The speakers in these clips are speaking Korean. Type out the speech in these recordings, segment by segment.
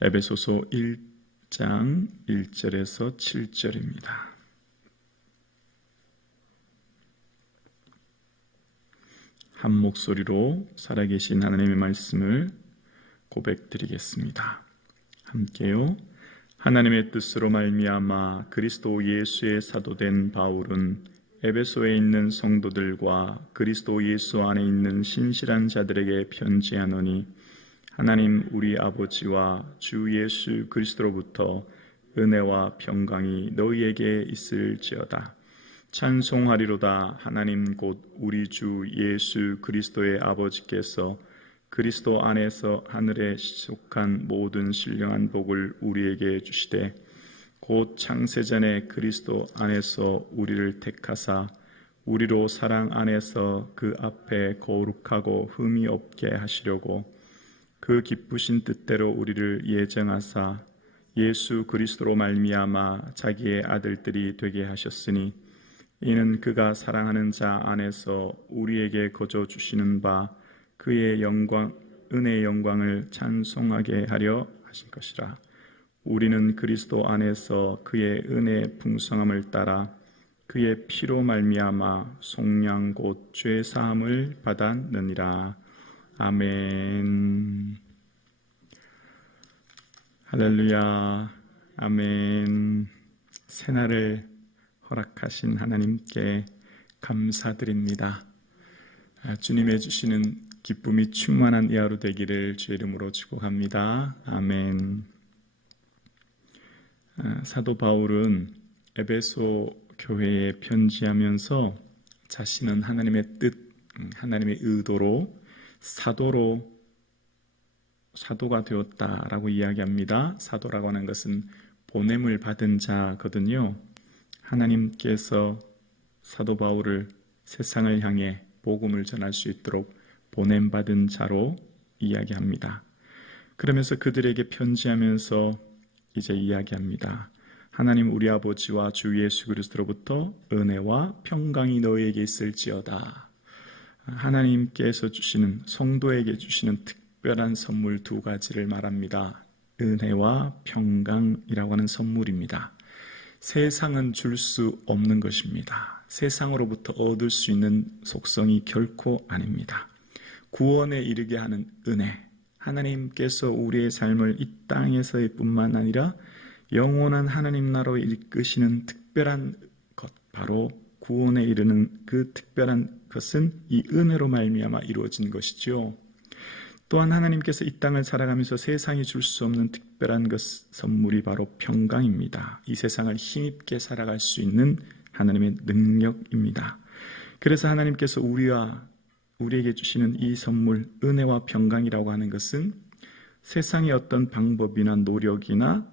에베소서 1장 1절에서 7절입니다. 한 목소리로 살아계신 하나님의 말씀을 고백드리겠습니다. 함께요. 하나님의 뜻으로 말미암아 그리스도 예수의 사도된 바울은 에베소에 있는 성도들과 그리스도 예수 안에 있는 신실한 자들에게 편지하노니, 하나님 우리 아버지와 주 예수 그리스도로부터 은혜와 평강이 너희에게 있을지어다. 찬송하리로다. 하나님 곧 우리 주 예수 그리스도의 아버지께서 그리스도 안에서 하늘에 속한 모든 신령한 복을 우리에게 주시되, 곧 창세전에 그리스도 안에서 우리를 택하사 우리로 사랑 안에서 그 앞에 거룩하고 흠이 없게 하시려고 그 기쁘신 뜻대로 우리를 예정하사 예수 그리스도로 말미암아 자기의 아들들이 되게 하셨으니, 이는 그가 사랑하는 자 안에서 우리에게 거저 주시는 바 그의 영광, 은혜의 영광을 찬송하게 하려 하신 것이라. 우리는 그리스도 안에서 그의 은혜의 풍성함을 따라 그의 피로 말미암아 속량 곧 죄 사함을 받았느니라. 아멘. 할렐루야. 아멘. 새날을 허락하신 하나님께 감사드립니다. 주님의 주시는 기쁨이 충만한 이 하루 되기를 주의 이름으로 축복합니다. 아멘. 사도 바울은 에베소 교회에 편지하면서 자신은 하나님의 뜻, 하나님의 의도로 사도가 되었다라고 이야기합니다. 사도라고 하는 것은 보냄을 받은 자거든요. 하나님께서 사도 바울을 세상을 향해 복음을 전할 수 있도록 보냄받은 자로 이야기합니다. 그러면서 그들에게 편지하면서 이제 이야기합니다. 하나님 우리 아버지와 주 예수 그리스도로부터 은혜와 평강이 너희에게 있을지어다. 하나님께서 주시는, 성도에게 주시는 특별한 선물 두 가지를 말합니다. 은혜와 평강이라고 하는 선물입니다. 세상은 줄 수 없는 것입니다. 세상으로부터 얻을 수 있는 속성이 결코 아닙니다. 구원에 이르게 하는 은혜, 하나님께서 우리의 삶을 이 땅에서의 뿐만 아니라 영원한 하나님 나라로 이끄시는 특별한 것, 바로 구원에 이르는 그 특별한 것은 이 은혜로 말미암아 이루어진 것이죠. 또한 하나님께서 이 땅을 살아가면서 세상이 줄 수 없는 특별한 선물이 바로 평강입니다. 이 세상을 힘있게 살아갈 수 있는 하나님의 능력입니다. 그래서 하나님께서 우리에게 주시는 이 선물, 은혜와 평강이라고 하는 것은 세상의 어떤 방법이나 노력이나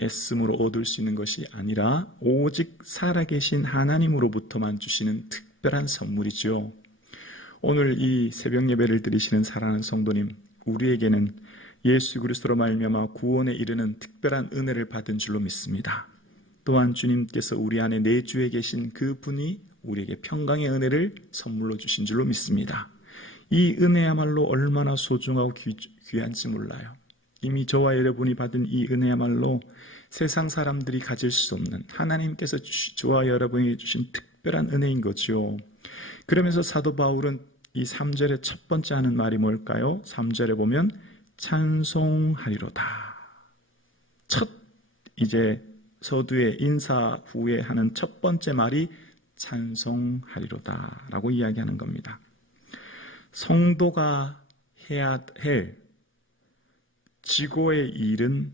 애씀으로 얻을 수 있는 것이 아니라 오직 살아계신 하나님으로부터만 주시는 특별한 선물이죠. 오늘 이 새벽 예배를 드리시는 사랑하는 성도님, 우리에게는 예수 그리스도로 말미암아 구원에 이르는 특별한 은혜를 받은 줄로 믿습니다. 또한 주님께서 우리 안에 내주에 계신 그 분이 우리에게 평강의 은혜를 선물로 주신 줄로 믿습니다. 이 은혜야말로 얼마나 소중하고 귀한지 몰라요. 이미 저와 여러분이 받은 이 은혜야말로 세상 사람들이 가질 수 없는, 하나님께서 저와 여러분에게 주신 특별한 은혜인 거죠. 그러면서 사도 바울은 이 3절의 첫 번째 하는 말이 뭘까요? 3절에 보면 찬송하리로다. 이제 서두에 인사 후에 하는 첫 번째 말이 찬송하리로다 라고 이야기하는 겁니다. 성도가 해야 할 지고의 일은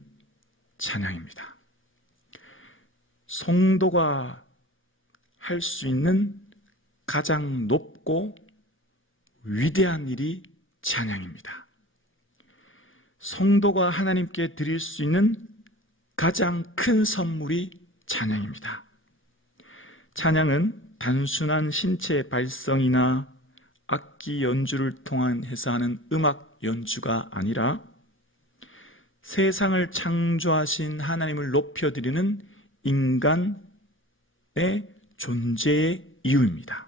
찬양입니다. 성도가 할 수 있는 가장 높고 위대한 일이 찬양입니다. 성도가 하나님께 드릴 수 있는 가장 큰 선물이 찬양입니다. 찬양은 단순한 신체 발성이나 악기 연주를 통해서 하는 음악 연주가 아니라 세상을 창조하신 하나님을 높여드리는 인간의 존재의 이유입니다.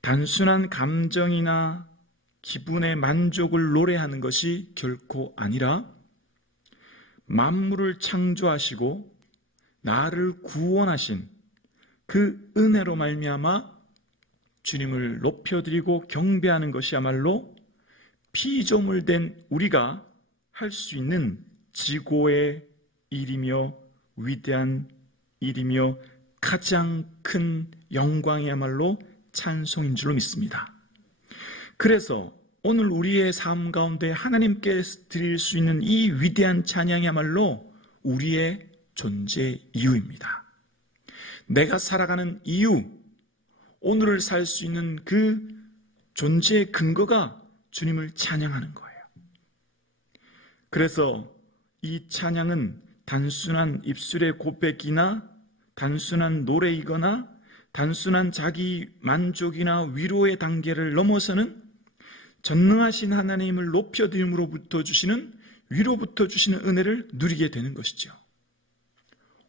단순한 감정이나 기분의 만족을 노래하는 것이 결코 아니라 만물을 창조하시고 나를 구원하신 그 은혜로 말미암아 주님을 높여드리고 경배하는 것이야말로 피조물된 우리가 할 수 있는 지고의 일이며 위대한 일이며 가장 큰 영광이야말로 찬송인 줄로 믿습니다. 그래서 오늘 우리의 삶 가운데 하나님께 드릴 수 있는 이 위대한 찬양이야말로 우리의 존재 이유입니다. 내가 살아가는 이유, 오늘을 살 수 있는 그 존재의 근거가 주님을 찬양하는 거예요. 그래서 이 찬양은 단순한 입술의 고백이나 단순한 노래이거나 단순한 자기 만족이나 위로의 단계를 넘어서는 전능하신 하나님을 높여드림으로부터 주시는 위로부터 주시는 은혜를 누리게 되는 것이죠.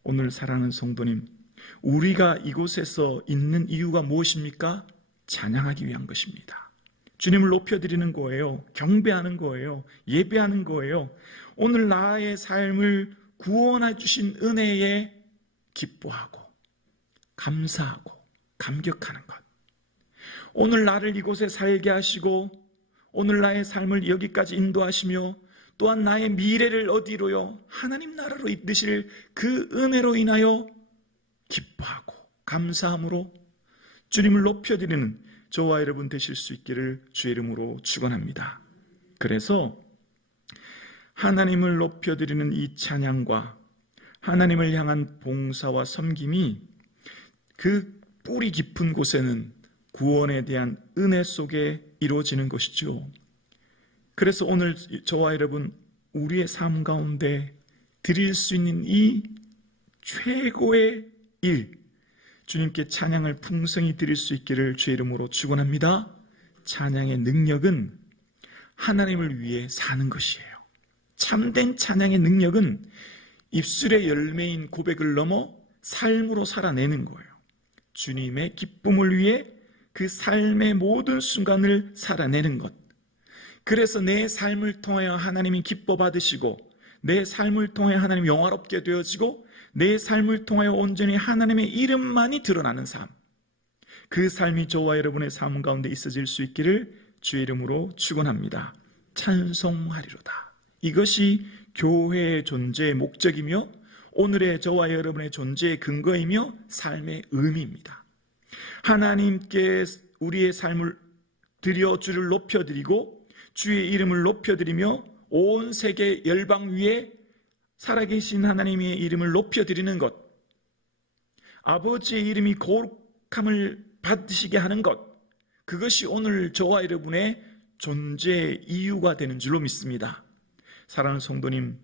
오늘 사랑하는 성도님, 우리가 이곳에서 있는 이유가 무엇입니까? 찬양하기 위한 것입니다. 주님을 높여드리는 거예요. 경배하는 거예요. 예배하는 거예요. 오늘 나의 삶을 구원해 주신 은혜에 기뻐하고 감사하고 감격하는 것. 오늘 나를 이곳에 살게 하시고 오늘 나의 삶을 여기까지 인도하시며 또한 나의 미래를 어디로요? 하나님 나라로 이끄실 그 은혜로 인하여 기뻐하고 감사함으로 주님을 높여드리는 저와 여러분 되실 수 있기를 주의 이름으로 축원합니다. 그래서 하나님을 높여드리는 이 찬양과 하나님을 향한 봉사와 섬김이 그 뿌리 깊은 곳에는 구원에 대한 은혜 속에 이루어지는 것이죠. 그래서 오늘 저와 여러분 우리의 삶 가운데 드릴 수 있는 이 최고의 일, 주님께 찬양을 풍성히 드릴 수 있기를 주의 이름으로 축원합니다. 찬양의 능력은 하나님을 위해 사는 것이에요. 참된 찬양의 능력은 입술의 열매인 고백을 넘어 삶으로 살아내는 거예요. 주님의 기쁨을 위해 그 삶의 모든 순간을 살아내는 것. 그래서 내 삶을 통하여 하나님이 기뻐 받으시고 내 삶을 통해 하나님 영화롭게 되어지고 내 삶을 통하여 온전히 하나님의 이름만이 드러나는 삶. 그 삶이 저와 여러분의 삶 가운데 있어질 수 있기를 주의 이름으로 축원합니다. 찬송하리로다. 이것이 교회의 존재의 목적이며 오늘의 저와 여러분의 존재의 근거이며 삶의 의미입니다. 하나님께 우리의 삶을 드려 주를 높여드리고 주의 이름을 높여드리며 온 세계 열방 위에 살아계신 하나님의 이름을 높여드리는 것, 아버지의 이름이 거룩함을 받으시게 하는 것, 그것이 오늘 저와 여러분의 존재의 이유가 되는 줄로 믿습니다. 사랑하는 성도님,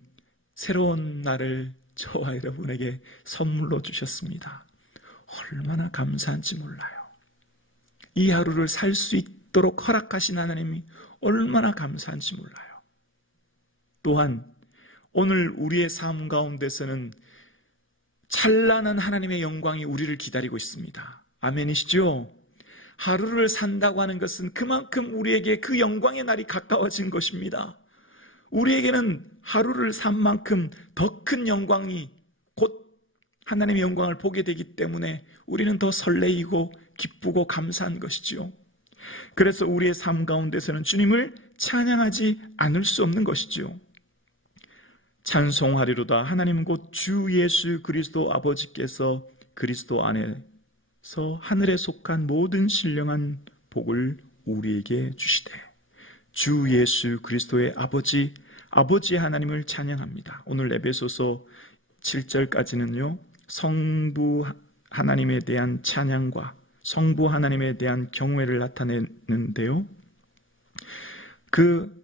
새로운 날을 저와 여러분에게 선물로 주셨습니다. 얼마나 감사한지 몰라요. 이 하루를 살 수 있도록 허락하신 하나님이 얼마나 감사한지 몰라요. 또한 오늘 우리의 삶 가운데서는 찬란한 하나님의 영광이 우리를 기다리고 있습니다. 아멘이시죠? 하루를 산다고 하는 것은 그만큼 우리에게 그 영광의 날이 가까워진 것입니다. 우리에게는 하루를 산 만큼 더 큰 영광이 곧 하나님의 영광을 보게 되기 때문에 우리는 더 설레이고 기쁘고 감사한 것이지요. 그래서 우리의 삶 가운데서는 주님을 찬양하지 않을 수 없는 것이지요. 찬송하리로다. 하나님 곧 주 예수 그리스도 아버지께서 그리스도 안에서 하늘에 속한 모든 신령한 복을 우리에게 주시되 주 예수 그리스도의 아버지 하나님을 찬양합니다. 오늘 에베소서 7절까지는요 성부 하나님에 대한 찬양과 성부 하나님에 대한 경외를 나타내는데요, 그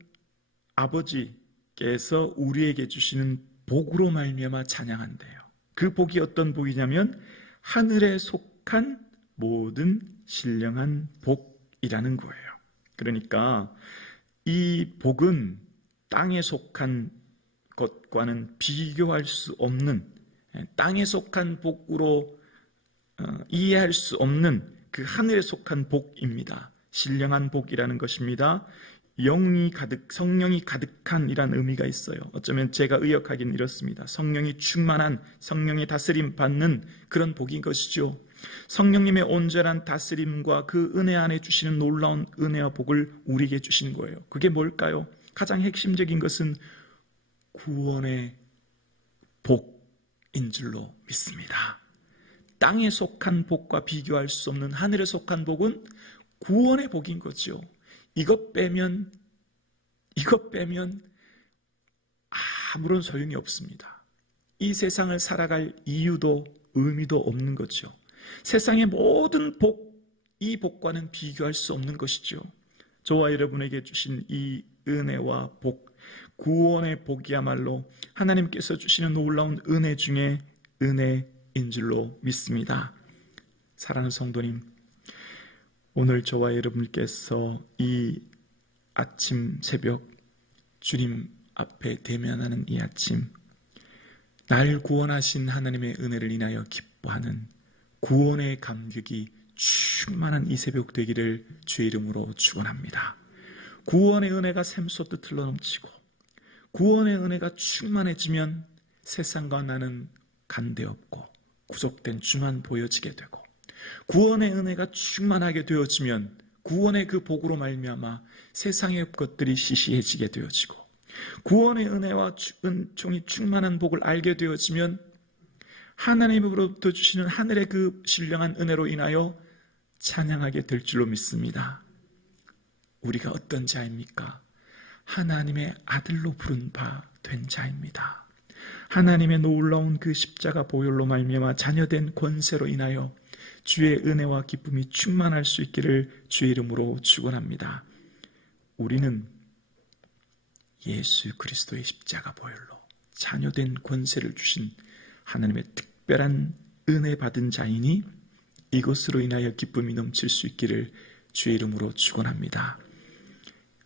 아버지께서 우리에게 주시는 복으로 말미암아 찬양한대요. 그 복이 어떤 복이냐면 하늘에 속한 모든 신령한 복이라는 거예요. 그러니까 이 복은 땅에 속한 것과는 비교할 수 없는, 땅에 속한 복으로 이해할 수 없는 그 하늘에 속한 복입니다. 신령한 복이라는 것입니다. 영이 가득, 성령이 가득한 이란 의미가 있어요. 어쩌면 제가 의역하기는 이렇습니다. 성령이 충만한, 성령의 다스림 받는 그런 복인 것이죠. 성령님의 온전한 다스림과 그 은혜 안에 주시는 놀라운 은혜와 복을 우리에게 주시는 거예요. 그게 뭘까요? 가장 핵심적인 것은 구원의 복인 줄로 믿습니다. 땅에 속한 복과 비교할 수 없는 하늘에 속한 복은 구원의 복인 거죠. 이것 빼면 아무런 소용이 없습니다. 이 세상을 살아갈 이유도 의미도 없는 거죠. 세상의 모든 복, 이 복과는 비교할 수 없는 것이죠. 저와 여러분에게 주신 이 은혜와 복, 구원의 복이야말로 하나님께서 주시는 놀라운 은혜 중에 은혜인 줄로 믿습니다. 사랑하는 성도님, 오늘 저와 여러분께서 이 아침 새벽 주님 앞에 대면하는 이 아침, 날 구원하신 하나님의 은혜를 인하여 기뻐하는 구원의 감격이 충만한 이 새벽 되기를 주의 이름으로 축원합니다. 구원의 은혜가 샘솟듯 흘러넘치고 구원의 은혜가 충만해지면 세상과 나는 간대없고 구속된 주만 보여지게 되고, 구원의 은혜가 충만하게 되어지면 구원의 그 복으로 말미암아 세상의 것들이 시시해지게 되어지고, 구원의 은혜와 은총이 충만한 복을 알게 되어지면 하나님으로부터 주시는 하늘의 그 신령한 은혜로 인하여 찬양하게 될 줄로 믿습니다. 우리가 어떤 자입니까? 하나님의 아들로 부른 바 된 자입니다. 하나님의 놀라운 그 십자가 보혈로 말미암아 자녀된 권세로 인하여 주의 은혜와 기쁨이 충만할 수 있기를 주의 이름으로 축원합니다. 우리는 예수 그리스도의 십자가 보혈로 자녀된 권세를 주신 하나님의 특별한 은혜 받은 자이니 이것으로 인하여 기쁨이 넘칠 수 있기를 주의 이름으로 축원합니다.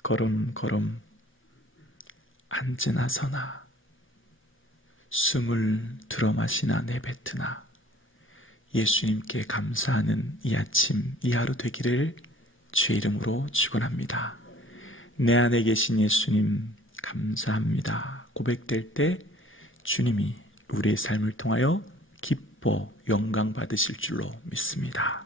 걸음걸음 앉으나 서나 숨을 들어 마시나 내뱉으나 예수님께 감사하는 이 아침, 이 하루 되기를 주의 이름으로 축원합니다. 내 안에 계신 예수님 감사합니다. 고백될 때 주님이 우리의 삶을 통하여 기뻐 영광 받으실 줄로 믿습니다.